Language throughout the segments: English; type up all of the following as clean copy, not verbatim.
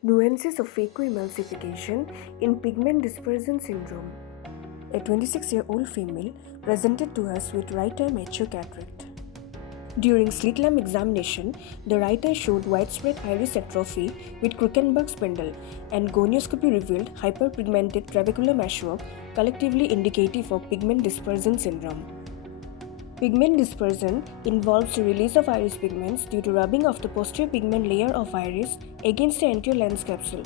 Nuances of phacoemulsification in pigment dispersion syndrome. A 26-year-old female presented to us with right eye mature cataract. During slit lamp examination, the right eye showed widespread iris atrophy with Krukenberg spindle, and gonioscopy revealed hyperpigmented trabecular meshwork, collectively indicative of pigment dispersion syndrome. Pigment dispersion involves the release of iris pigments due to rubbing of the posterior pigment layer of iris against the anterior lens capsule.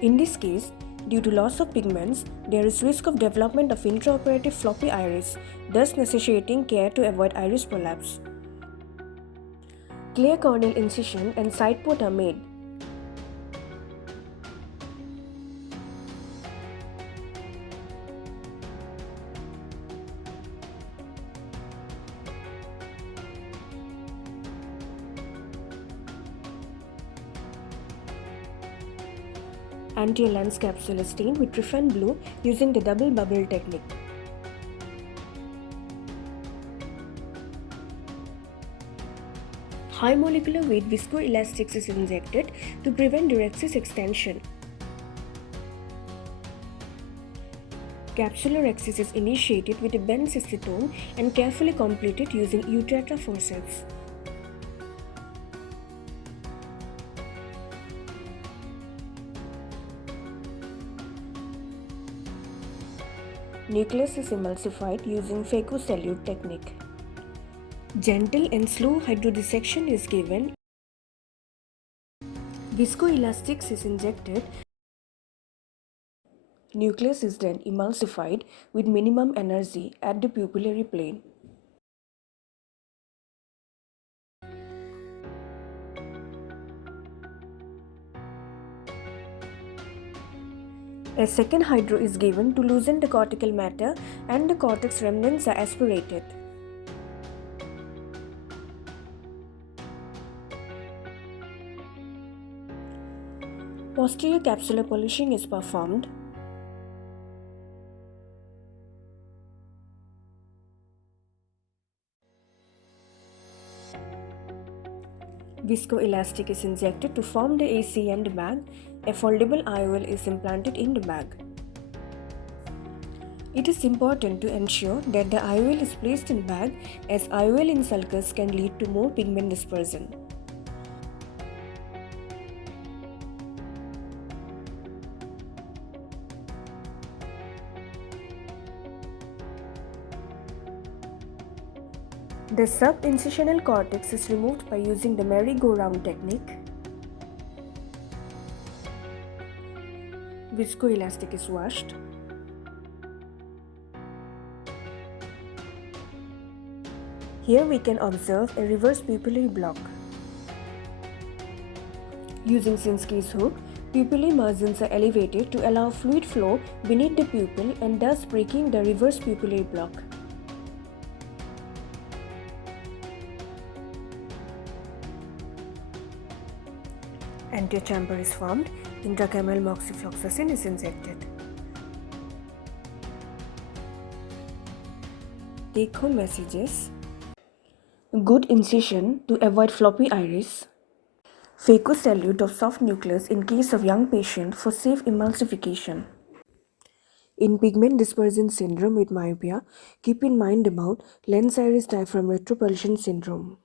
In this case, due to loss of pigments, there is risk of development of intraoperative floppy iris, thus necessitating care to avoid iris prolapse. Clear corneal incision and side port are made. Anterior lens capsule is stained with Trifen blue using the double bubble technique. High molecular weight viscoelastics is injected to prevent direxis extension. Capsulorhexis is initiated with a benzacetone and carefully completed using Utrata forceps. Nucleus is emulsified using Phacoemulsification technique. Gentle and slow hydrodissection is given. Viscoelastics is injected. Nucleus is then emulsified with minimum energy at the pupillary plane. A second hydro is given to loosen the cortical matter and the cortex remnants are aspirated. Posterior capsular polishing is performed. Viscoelastic is injected to form the AC end bag. A foldable IOL is implanted in the bag. It is important to ensure that the IOL is placed in bag, as IOL in sulcus can lead to more pigment dispersion. The subincisional cortex is removed by using the merry-go-round technique. Viscoelastic is washed. Here we can observe a reverse pupillary block. Using Sinski's hook, pupillary margins are elevated to allow fluid flow beneath the pupil and thus breaking the reverse pupillary block. Anterior chamber is formed. Intracameral moxifloxacin is injected. Take-home messages: good incision to avoid floppy iris. Phacosalute of soft nucleus in case of young patient for safe emulsification. In pigment dispersion syndrome with myopia, keep in mind about lens iris diaphragm retropulsion syndrome.